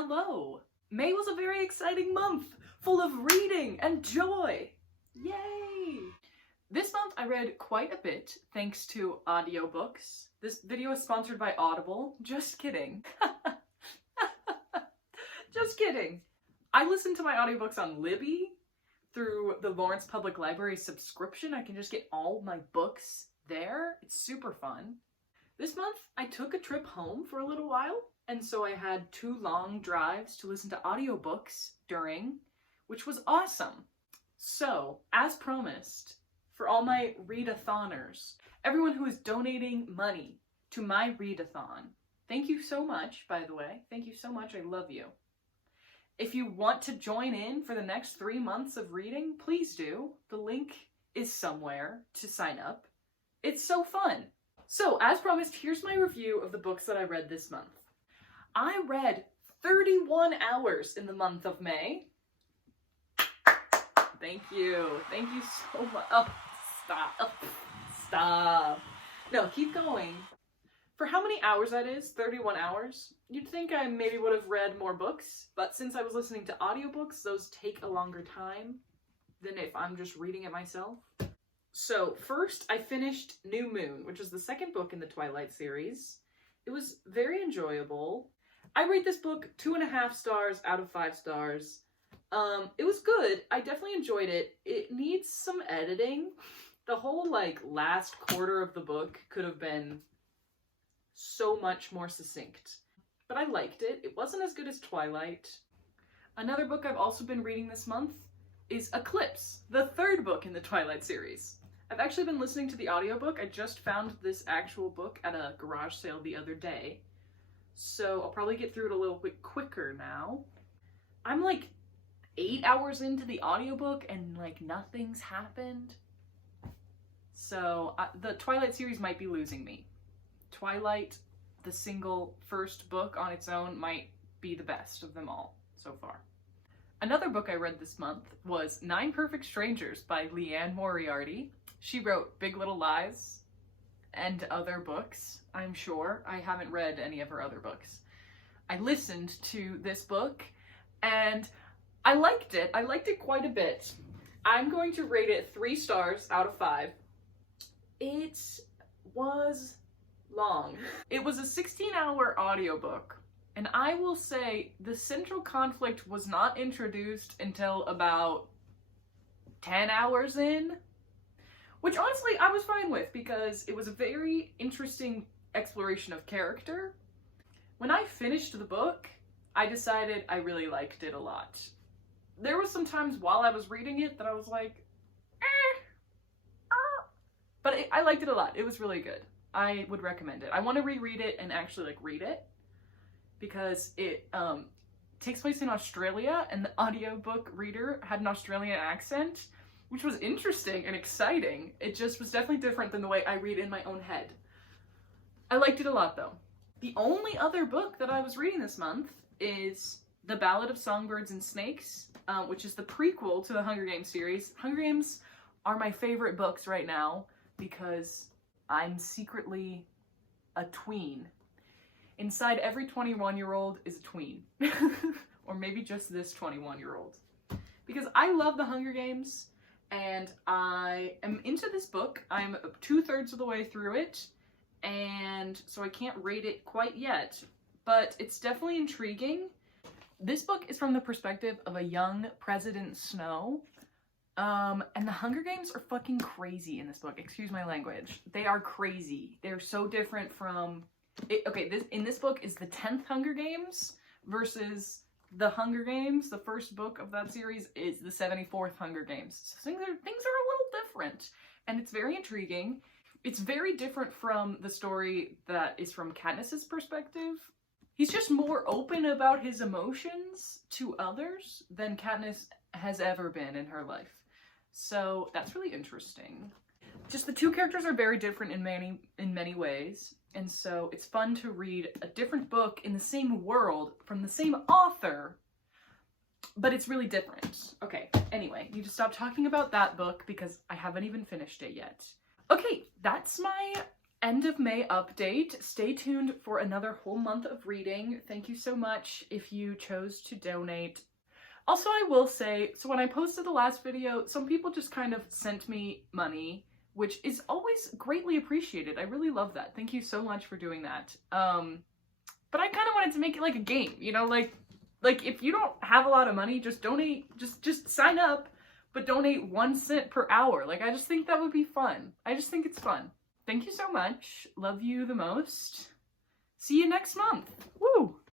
Hello! May was a very exciting month, full of reading and joy! Yay! This month I read quite a bit thanks to audiobooks. This video is sponsored by Audible. Just kidding. Just kidding. I listen to my audiobooks on Libby through the Lawrence Public Library subscription. I can just get all my books there. It's super fun. This month I took a trip home for a little while, and so I had 2 long drives to listen to audiobooks during, which was awesome. So, as promised, for all my read-a-thoners, everyone who is donating money to my read-a-thon, thank you so much, by the way. Thank you so much. I love you. If you want to join in for the next 3 months of reading, please do. The link is somewhere to sign up. It's so fun. So, as promised, here's my review of the books that I read this month. I read 31 hours in the month of May. Thank you. Thank you so much. Oh, stop. Oh, stop. No, keep going. For how many hours that is, 31 hours, you'd think I maybe would have read more books, but since I was listening to audiobooks, those take a longer time than if I'm just reading it myself. So first, I finished New Moon, which is the second book in the Twilight series. It was very enjoyable. I rate this book 2.5 stars out of 5 stars. It was good. I definitely enjoyed it. It needs some editing. The whole, last quarter of the book could have been so much more succinct. But I liked it. It wasn't as good as Twilight. Another book I've also been reading this month is Eclipse, the 3rd book in the Twilight series. I've actually been listening to the audiobook. I just found this actual book at a garage sale the other day. So I'll probably get through it a little bit quicker now. I'm 8 hours into the audiobook and nothing's happened. So the Twilight series might be losing me. Twilight, the single first book on its own, might be the best of them all so far. Another book I read this month was 9 Perfect Strangers by Lianne Moriarty. She wrote Big Little Lies and other books, I'm sure. I haven't read any of her other books. I listened to this book and I liked it. I liked it quite a bit. I'm going to rate it 3 stars out of 5. It was long. It was a 16-hour audiobook, and I will say the central conflict was not introduced until about 10 hours in, which honestly I was fine with because it was a very interesting exploration of character. When I finished the book, I decided I really liked it a lot. There was some times while I was reading it that I was like, but I liked it a lot. It was really good. I would recommend it. I want to reread it and actually read it because it takes place in Australia and the audiobook reader had an Australian accent, which was interesting and exciting. It just was definitely different than the way I read in my own head. I liked it a lot though. The only other book that I was reading this month is The Ballad of Songbirds and Snakes, which is the prequel to the Hunger Games series. Hunger Games are my favorite books right now because I'm secretly a tween. Inside every 21-year-old is a tween. Or maybe just this 21-year-old. Because I love the Hunger Games, and I am into this book. I'm 2/3 of the way through it, and so I can't rate it quite yet, but it's definitely intriguing. This book is from the perspective of a young President Snow, and the Hunger Games are fucking crazy in this book. Excuse my language. They are crazy. They're so different from... in this book is the 10th Hunger Games versus the Hunger Games. The first book of that series is the 74th Hunger Games. So things are a little different, and it's very intriguing. It's very different from the story that is from Katniss's perspective. He's just more open about his emotions to others than Katniss has ever been in her life. So that's really interesting. Just the 2 characters are very different in many ways, and so it's fun to read a different book in the same world from the same author, but it's really different. Okay, anyway, need to stop talking about that book because I haven't even finished it yet. Okay, that's my End of May update. Stay tuned for another whole month of reading. Thank you so much if you chose to donate. Also, I will say, so when I posted the last video, some people just kind of sent me money, which is always greatly appreciated. I really love that. Thank you so much for doing that. But I kind of wanted to make it like a game, you know, like if you don't have a lot of money, just donate, just sign up, but donate 1 cent per hour. Like, I just think that would be fun. I just think it's fun. Thank you so much. Love you the most. See you next month. Woo!